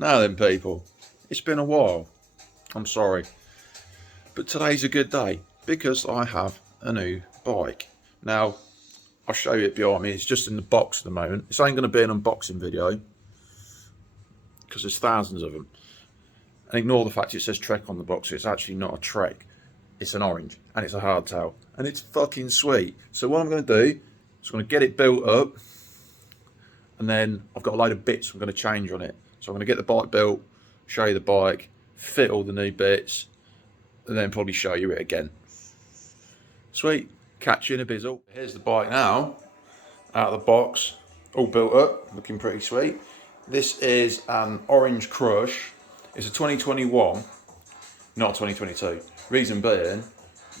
Now then, people, it's been a while. I'm sorry. But today's a good day because I have a new bike. Now, I'll show you it behind me. It's just in the box at the moment. This ain't going to be an unboxing video because there's thousands of them. And ignore the fact it says Trek on the box. It's actually not a Trek. It's an orange and it's a hardtail. And it's fucking sweet. So what I'm going to do is I'm going to get it built up. And then I've got a load of bits I'm going to change on it. So I'm going to get the bike built, show you the bike, fit all the new bits, and then probably show you it again. Sweet. Catch you in a bizzle. Here's the bike now, out of the box, all built up, looking pretty sweet. This is an Orange Crush. It's a 2021, not 2022. Reason being,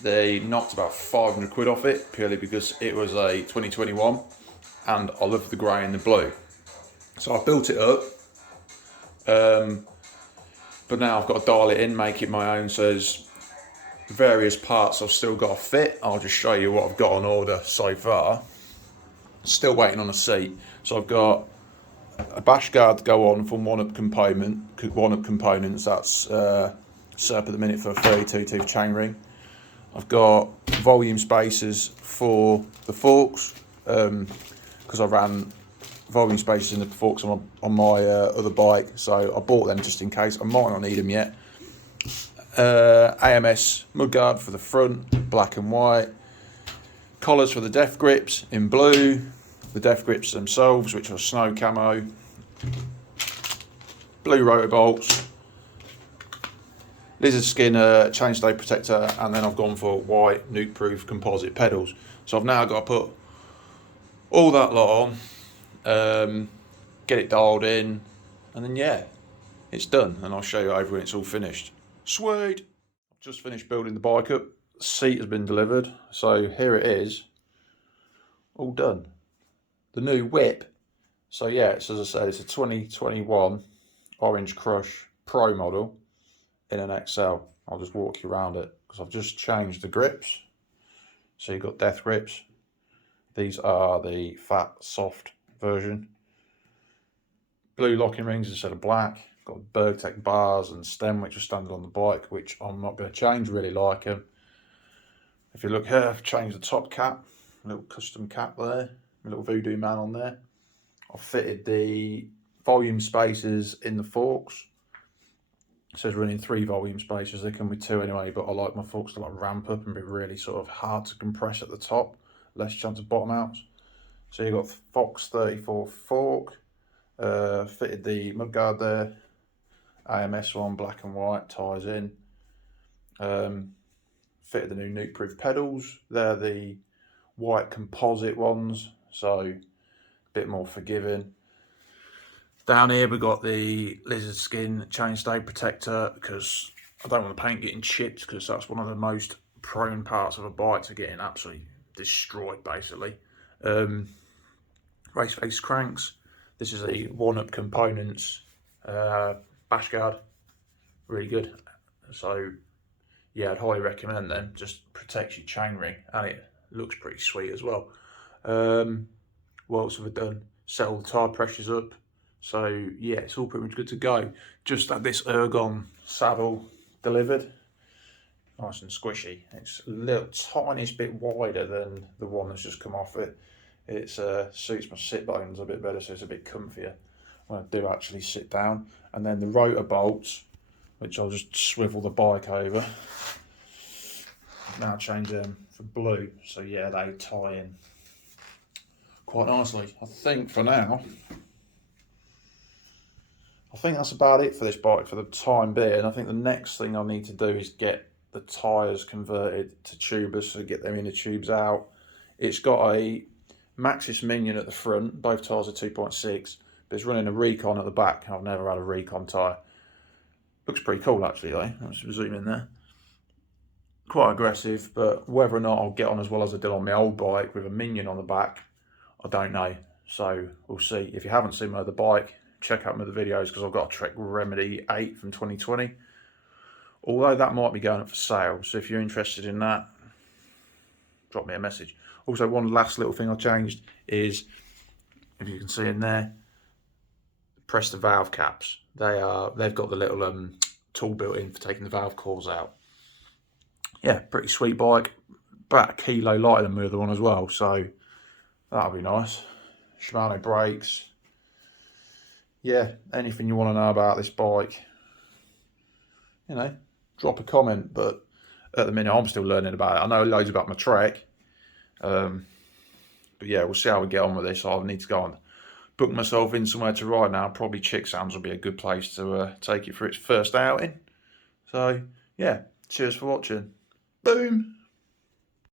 they knocked about 500 quid off it, purely because it was a 2021, and I love the grey and the blue. So I built it up, but now I've got to dial it in, make it my own. So there's various parts I've still got to fit. I'll just show you what I've got on order so far. Still waiting on a seat. So I've got a bash guard to go on from One Up Components. That's set up at the minute for a 32 tooth chainring. I've got volume spacers for the forks because I ran volume spacers in the forks on my other bike, so I bought them just in case. I might not need them yet. AMS mudguard for the front, black and white. Collars for the death grips in blue. The death grips themselves, which are snow camo. Blue rotor bolts. Lizard skin chainstay protector, and then I've gone for white Nuke proof composite pedals. So I've now got to put all that lot on. Get it dialed in, and then yeah, it's done, and I'll show you over when it's all finished. Sweet. I've just finished building the bike up. The seat has been delivered, so here it is, all done. The new whip. So yeah, it's, as I said, it's a 2021 Orange Crush Pro model in an XL. I'll just walk you around it because I've just changed the grips. So you've got death grips. These are the fat, soft version. Blue locking rings instead of black. Got Bergtech bars and stem which are standard on the bike, which I'm not going to change. Really like them. If you look here, I've changed the top cap, a little custom cap there, a little voodoo man on there. I've fitted the volume spacers in the forks. It says running 3 volume spacers. They come with 2 anyway, but I like my forks to like ramp up and be really sort of hard to compress at the top, less chance of bottom outs. So you've got Fox 34 fork, fitted the mudguard there, AMS one, black and white, ties in. Fitted the new Nuke proof pedals. They're the white composite ones, so a bit more forgiving. Down here we've got the lizard skin chainstay protector because I don't want the paint getting chipped, because that's one of the most prone parts of a bike to getting absolutely destroyed basically. Race face cranks. This is a One Up Components bash guard, really good. So yeah, I'd highly recommend them. Just protects your chainring and it looks pretty sweet as well. What else have I done? Set all the tyre pressures up. So yeah, it's all pretty much good to go. Just had this ergon saddle delivered. Nice and squishy. It's a little tiniest bit wider than the one that's just come off it. It suits my sit bones a bit better, so it's a bit comfier when I do actually sit down. And then the rotor bolts, which I'll just swivel the bike over. Now change them for blue, so yeah, they tie in quite nicely. I think for now, I think that's about it for this bike for the time being. I think the next thing I need to do is get the tyres converted to tubers, so get them inner tubes out. It's got a Maxxis Minion at the front, both tyres are 2.6, but it's running a Recon at the back. I've never had a Recon tyre. Looks pretty cool actually though. Let's zoom in there. Quite aggressive, but whether or not I'll get on as well as I did on my old bike with a Minion on the back, I don't know. So we'll see. If you haven't seen my other bike, check out my other videos because I've got a Trek Remedy 8 from 2020. Although that might be going up for sale, so if you're interested in that, drop me a message. Also, one last little thing I changed is, if you can see in there, press the valve caps. They've got the little tool built in for taking the valve cores out. Yeah, pretty sweet bike. About a kilo lighter than the other one as well, so that'll be nice. Shimano brakes. Yeah, anything you want to know about this bike, you know, drop a comment. But at the minute, I'm still learning about it. I know loads about my Trek. But yeah, we'll see how we get on with this. I need to go and book myself in somewhere to ride now. Probably Chicksands will be a good place to take it for its first outing. So yeah, cheers for watching. Boom.